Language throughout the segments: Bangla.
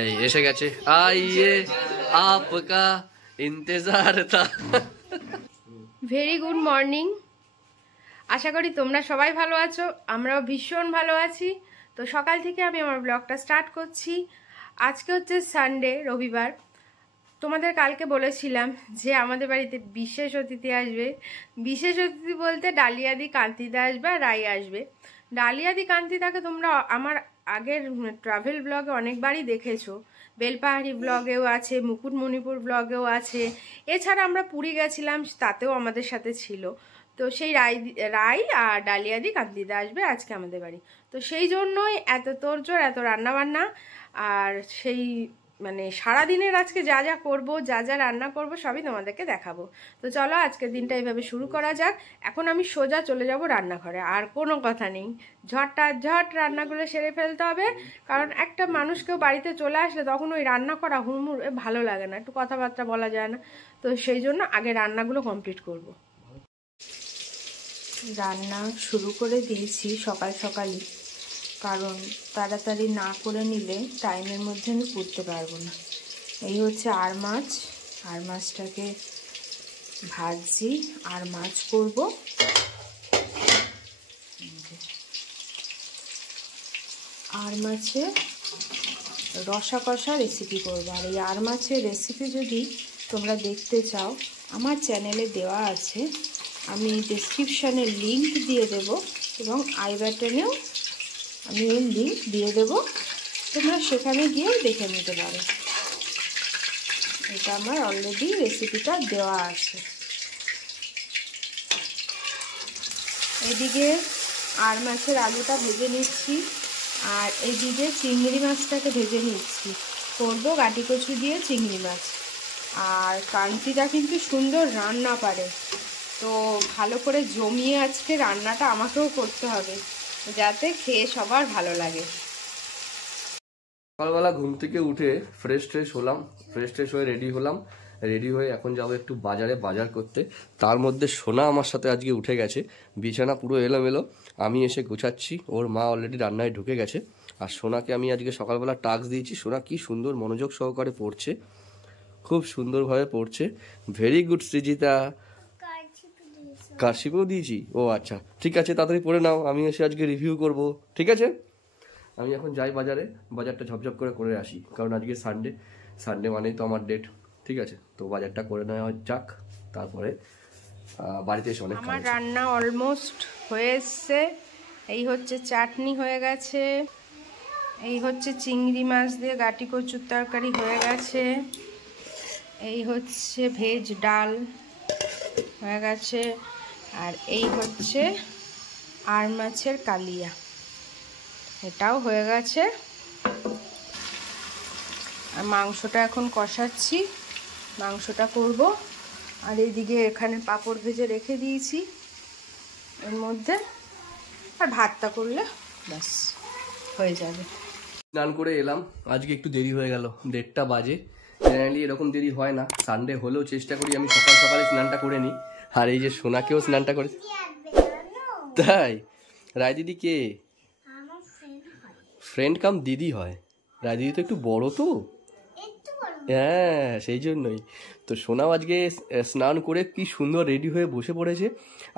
এই এসে গেছে, আইয়ে আপকা ইন্তজার থা। Very good morning. আশা করি তোমরা সবাই ভালো আছো, আমরাও ভীষণ ভালো আছি। তো সকাল থেকে আমি আমার ব্লগটা স্টার্ট করছি। আজকে হচ্ছে সানডে, রবিবার। তোমাদের কালকে বলেছিলাম যে আমাদের বাড়িতে বিশেষ অতিথি আসবে। বিশেষ অতিথি বলতে ডালিয়াদি, কান্তিদা আসবে আর রাই আসবে। ডালিয়াদি, কান্তিদাকে তোমরা আমার আগের ট্রাভেল ব্লগে অনেকবারই দেখেছো। বেলপাহাড়ি ব্লগেও আছে, মুকুটমণিপুর ব্লগেও আছে। এছাড়া আমরা পুরী গেছিলাম, তাতেও আমাদের সাথে ছিল। তো সেই রাই আর ডালিয়াদি, কান্তিদা আসবে আজকে আমাদের বাড়ি। তো সেই জন্যই এত তোড়জোড়, এত রান্নাবান্না। আর সেই মানে সারাদিনের আজকে যা যা করব, যা যা রান্না করব সবই তোমাদেরকে দেখাবো। তো চলো আজকের দিনটা এইভাবে শুরু করা যাক। এখন আমি সোজা চলে যাব রান্নাঘরে, আর কোনো কথা নেই, ঝট রান্নাগুলো সেরে ফেলতে হবে। কারণ একটা মানুষকেও বাড়িতে চলে আসলে তখন ওই রান্না করা হুড়মুড় ভালো লাগে না, একটু কথাবার্তা বলা যায় না। তো সেই জন্য আগে রান্নাগুলো কমপ্লিট করব। রান্না শুরু করে দিয়েছি সকাল সকালই, কারণ তাড়াতাড়ি না করে নিলে টাইমের মধ্যে আমি করতে পারবো না। এই হচ্ছে আর মাছ, আর মাছটাকে ভাজি আর মাছ করব। আর মাছে রসা কষা রেসিপি করবো। আর এই আর মাছের রেসিপি যদি তোমরা দেখতে চাও আমার চ্যানেলে দেওয়া আছে, আমি ডেসক্রিপশানে লিংক দিয়ে দেব এবং আই বাটনেও আমি এই লিংক দিয়ে দেব, তোমরা সেখানে গিয়েও দেখে নিতে পারো। এটা আমার অলরেডি রেসিপিটা দেওয়া আছে। এদিকে আর মাছের আলুটা ভেজে নিচ্ছি, আর এদিকে চিংড়ি মাছটাকে ভেজে নিচ্ছি। করবো গাটি কচু দিয়ে চিংড়ি মাছ। আর কান্তিটা কিন্তু সুন্দর রান্না পারে, তো ভালো করে জমিয়ে আজকে রান্নাটা আমাকেও করতে হবে, যাতে খেয়ে সবার ভালো লাগে। সকালবেলা ঘুম থেকে উঠে ফ্রেশ হয়ে রেডি হয়ে এখন যাবো একটু বাজারে বাজার করতে। তার মধ্যে সোনা আমার সাথে আজকে উঠে গেছে, বিছানা পুরো এলোমেলো, আমি এসে গোছাচ্ছি, ওর মা অলরেডি রান্নায় ঢুকে গেছে। আর সোনাকে আমি আজকে সকালবেলা টাস্ক দিয়েছি। সোনা কি সুন্দর মনোযোগ সহকারে পড়ছে, খুব সুন্দরভাবে পড়ছে। Very good Srijita. কার্শিপও দিয়েছি? ও আচ্ছা, ঠিক আছে, তাড়াতাড়ি পড়ে নাও, আমি এসে আজকে রিভিউ করব, ঠিক আছে? আমি এখন যাই বাজারটা ঝপঝপ করে আসি, কারণ আজকে সানডে মানেই তো আমার ডেট, ঠিক আছে? তো বাজারটা করে নেওয়া যাক, তারপরে বাড়িতে এসে অনেক আমার রান্না অলমোস্ট হয়ে এসছে। এই হচ্ছে চাটনি হয়ে গেছে, এই হচ্ছে চিংড়ি মাছ দিয়ে গাটি কচুর তরকারি হয়ে গেছে, এই হচ্ছে ভেজ ডাল হয়ে গেছে, আর এই হচ্ছে আর মাছের কালিয়া, এটাও হয়ে গেছে। আর মাংসটা এখন কষাচ্ছি, মাংসটা করব। আর এইদিকে এখানে পাঁপড় ভেজে রেখে দিয়েছি এর মধ্যে, আর ভাতটা করলে ব্যাস হয়ে যাবে। স্নান করে এলাম, আজকে একটু দেরি হয়ে গেল, 1:30 বাজে। জেনারেলি এরকম দেরি হয় না, সানডে হলেও চেষ্টা করি আমি সকালে স্নানটা করে নিই। আর এই যে সোনাকেও স্নানটা করে। তাই? রায় দিদি কে? ফ্রেন্ড কাম দিদি হয়। রায় দিদি তো একটু বড়, তো হ্যাঁ সেই জন্যই তো। সোনাও আজকে স্নান করে কি সুন্দর রেডি হয়ে বসে পড়েছে।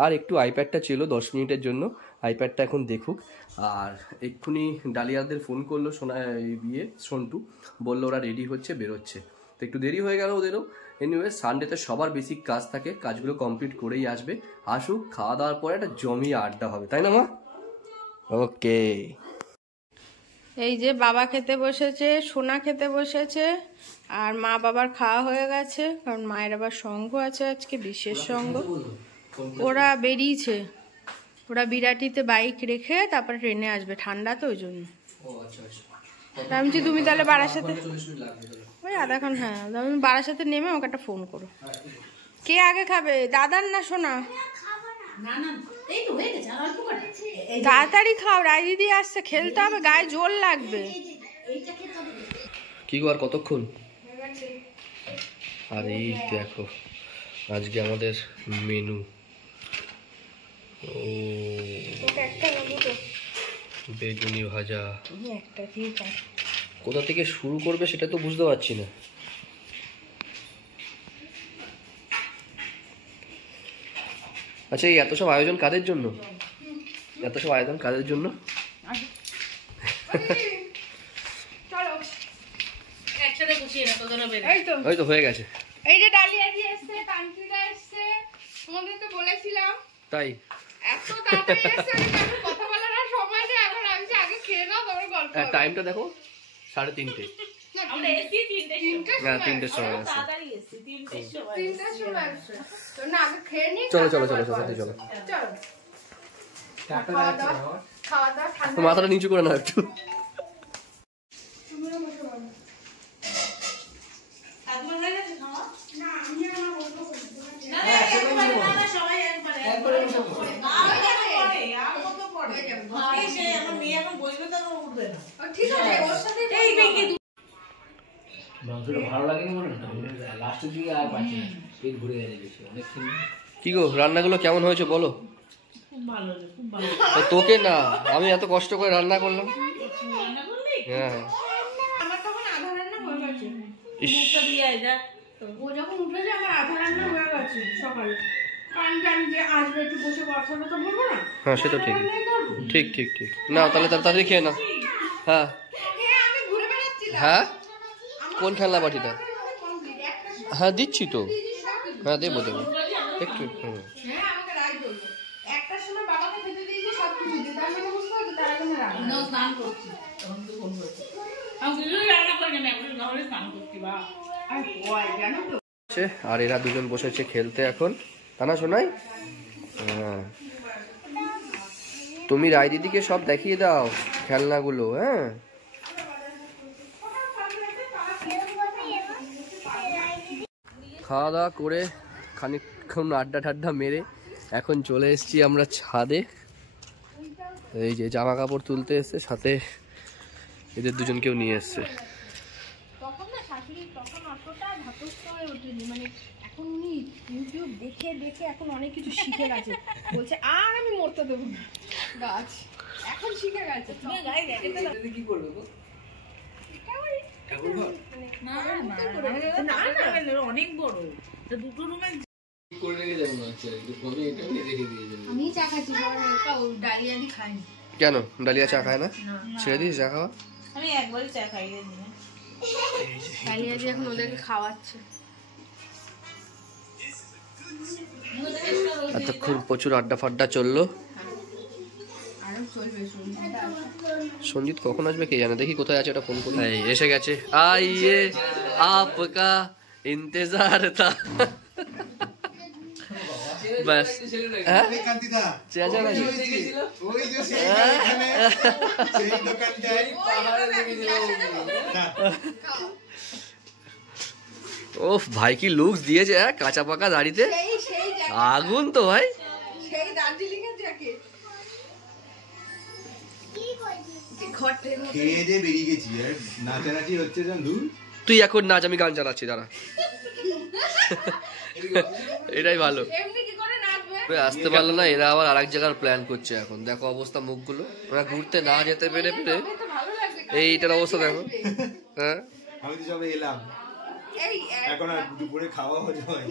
আর একটু আইপ্যাডটা ছিল 10 মিনিটের জন্য, আইপ্যাডটা এখন দেখুক। আর এক্ষুনি ডালিয়াদের ফোন করলো সন্টু, বললো ওরা রেডি হচ্ছে, বেরোচ্ছে। তো একটু দেরি হয়ে গেল ওদেরও। এনিওয়ে সানডেতে সবার বেসিক কাজ থাকে, কাজগুলো কমপ্লিট করেই আসবে। আসুক, খাওয়া দাওয়ার পরে একটা জমিয়ে আড্ডা হবে, তাই না মা? ওকে। এই যে বাবা খেতে বসেছে, সোনা খেতে বসেছে, আর মা বাবার খাওয়া হয়ে গেছে, কারণ মায়ের আবার সঙ্গ আছে আজকে, বিশেষ সঙ্গ। ওরা বেরিয়েছে, ওরা বিরাটিতে বাইক রেখে তারপর ট্রেনে আসবে, ঠান্ডা তো ওই জন্য। আমি যে তুমি তাহলে বারাসাতে ওই আধা ঘন্টা, হ্যাঁ আমি বারাসাতে নেমে আমাকে একটা ফোন করো। কে আগে খাবে, দাদার না সোনা? তাড়াতাড়ি খাও, রায় দিদি আসছে, খেলতে হবে, গায়ে জোর লাগবে। কি গো আর কতক্ষণ? আর এই দেখো আজকে আমাদের মেনু, বেগুনি ভাজা, কোথা থেকে শুরু করবে সেটা তো বুঝতে পারছি না। আচ্ছা, এই এত সব আয়োজন কাদের জন্য? এত সব আয়োজন কাদের জন্য? ওই তো হয়ে গেছে। এই যে ডালিয়া দিয়ে এসছে, কান্তিদা এসছে, তোমাদের তো বলেছিলাম। তাই এত তাড়াতাড়ি এসছে, কথা বলার আর সময় নেই। এখন আমি যে আগে খেয়ে নাও, তারপর গল্প হবে। টাইমটা দেখো 3:30। আমরা এসছি 3টের সময় আছে। তো না, আগে খেয়ে নিই। চলো চলো চলো চলো চলো। খাওয়া দাওয়া ঠান্ডা। মাথাটা নিচু করে নাও একটু। কি গো, রান্নাগুলো কেমন হয়েছে বলো? তোকে না, আমি এত কষ্ট করে রান্না করলাম। হ্যাঁ, ও যখন উঠেছে আমার আধা রান্না হয়ে গেছে সকালে। কারণ জানি যে আসবে, একটু বসে কথা তো বলবো না। হ্যাঁ সে তো ঠিক ঠিক ঠিক ঠিক। না তাহলে তাড়াতাড়ি খেয়ে না। হ্যাঁ আমি ঘুরে বেড়াচ্ছিলাম। হ্যাঁ, কোন খেলনা বাটিটা? হ্যাঁ দিচ্ছি তো। হ্যাঁ দেবো দেবো একটু। হ্যাঁ, আমাকে রাই বললো। একটার সময় বাবাকে খেতে দিয়েছে, সব কিছু দিয়ে। তার মানে বুঝতে পারছি তার আগে রান্না স্নান করছি। তখন তো ফোন করেছি। আমি কিছুই রান্না করি না, এখন ঘরে স্নান করছি। বা আর কয় জানো তো। আর এরা দুজন বসেছে খেলতে এখন। তা না শোনাই? হ্যাঁ, তুমি রাই দিদিকে সব দেখিয়ে দাও খেলনাগুলো। হ্যাঁ, খাওয়া দাওয়া করে খানিকক্ষণ আড্ডা ঠাড্ডা মেরে এখন চলে এসেছি আমরা ছাদে। এই যে জামা কাপড় তুলতে এসছে, সাথে এদের দুজনকেও নিয়ে এসছে। তখন না শাশুড়ি তখন অতটা ধাতস্থ হয়ে ওঠেনি, মানে এখন উনি ইউটিউব দেখে দেখে এখন অনেক কিছু শিখে গেছে। বলছে আর আমি মরতে দেবো না গাছ, এখন শিখে গেছে। কি করবে গো? অনেক বড় দুটো রুমে আমি চা খাচ্ছি, ডালিয়া দি খাইনি। কেন ডালিয়া চা খায় না? ছেড়ে দিস চা খাওয়া? আমি একবারই চা খাই, ডালিয়া দি এখন ওদেরকে খাওয়াচ্ছে। এতক্ষণ প্রচুর আড্ডা ফাড্ডা চললো। আরো চলবে। সঞ্জিত কখন আসবে কে জানে, দেখি কোথায় আছে, এটা ফোন করি। এসে গেছে। আইয়ে আপকা ইন্তজার থা। বাস ওফ ভাই কি লুকস দিয়েছে, কাঁচা পাকা দাড়িতে আগুন তো ভাই। তুই এখন নাচ, আমি গান চালাচ্ছি, দাঁড়া। এটাই ভালো। আসতে পারলো না, এরা আবার আরেক জায়গার প্ল্যান করছে এখন। দেখো অবস্থা মুখগুলো, ওরা ঘুরতে না যেতে পেরে পেরে এইটার অবস্থা দেখো। হ্যাঁ আমি তো সবে এলাম, এখন আর দুপুরে খাওয়া হয়ে যায়।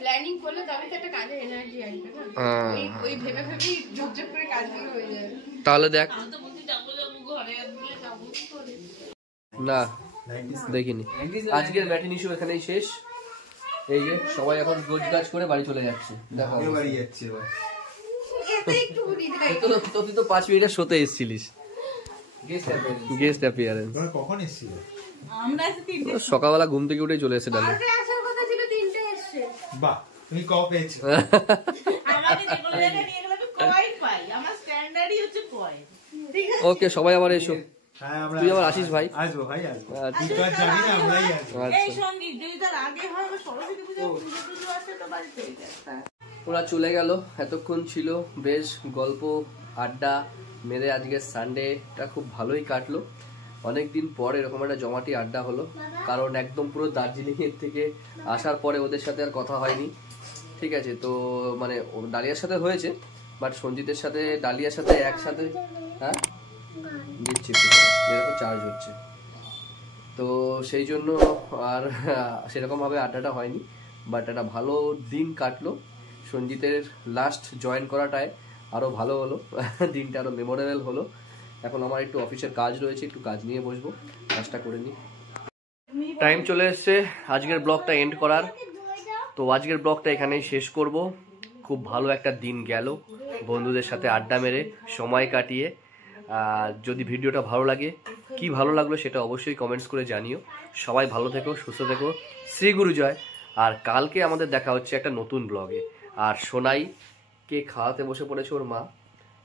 প্ল্যানিং করলে তবে তো একটা কাজে এনার্জি আসবে না, ওই ভেবে ভেবেই ঝপঝপ করে কাজগুলো হয়ে যাবে। তাহলে দেখ না, দেখিনি। আজকের ম্যাটিনি শো এখানেই শেষ। এই যে সবাই এখন গোছগাছ করে বাড়ি চলে যাচ্ছে। দেখো বাড়ি যাচ্ছে এবার। তুই তো 5 মিনিটের শোতে এসেছিলিস। গেস্ট অ্যাপিয়ারেন্স কখন এসেছিল? সকালবেলা ঘুম থেকে উঠে চলে এসে ডালে। বাহ, তুমি কও পেয়েছো? ওকে সবাই আবার এসো। তুই আবার আসিস ভাই? আসবো ভাই, আসবো। তুই তো জানি না, আমরাই আসবো। এই সঙ্গীত যদি তার আগে হয় সরস্বতী পূজা পুজো আছে তো বাড়িতে যাচ্ছে। ওরা চলে গেল, এতক্ষণ ছিল বেশ গল্প আড্ডা মেরে। আজকে সানডেটা খুব ভালোই কাটলো। অনেকদিন পর এরকম একটা জমাটি আড্ডা হলো, কারণ একদম পুরো দার্জিলিংয়ের থেকে আসার পরে ওদের সাথে আর কথা হয়নি। ঠিক আছে, তো মানে ডালিয়ার সাথে হয়েছে, বাট সঞ্জিতের সাথে ডালিয়ার সাথে একসাথে। হ্যাঁ দিচ্ছি, এরকম চার্জ হচ্ছে। তো সেই জন্য আর সেরকমভাবে আড্ডাটা হয়নি, বাট একটা ভালো দিন কাটলো। সঞ্জিতের লাস্ট জয়েন করাটায় আরও ভালো হলো, দিনটা আরও মেমোরেবল হলো। এখন আমার একটু অফিসের কাজ রয়েছে, একটু কাজ নিয়ে বসবো, কাজটা করে নিই। টাইম চলে এসছে আজকের ব্লগটা এন্ড করার। তো আজকের ব্লগটা এখানেই শেষ করব। খুব ভালো একটা দিন গেল বন্ধুদের সাথে আড্ডা মেরে, সময় কাটিয়ে। যদি ভিডিওটা ভালো লাগে, কি ভালো লাগলো সেটা অবশ্যই কমেন্টস করে জানিও। সবাই ভালো থেকো, সুস্থ থেকো, শ্রী গুরু জয়। আর কালকে আমাদের দেখা হচ্ছে একটা নতুন ব্লগে। আর সোনাইকে খাওয়াতে বসে পড়েছে ওর মা।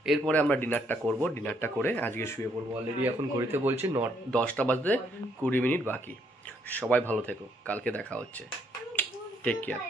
এরপরে আমরা ডিনারটা করব, ডিনারটা করে আজকে শুয়ে পড়বো। অলরেডি এখন ঘড়িতে বলছি 10টা বাজতে 20 মিনিট বাকি। সবাই ভালো থেকো, কালকে দেখা হচ্ছে। Take care.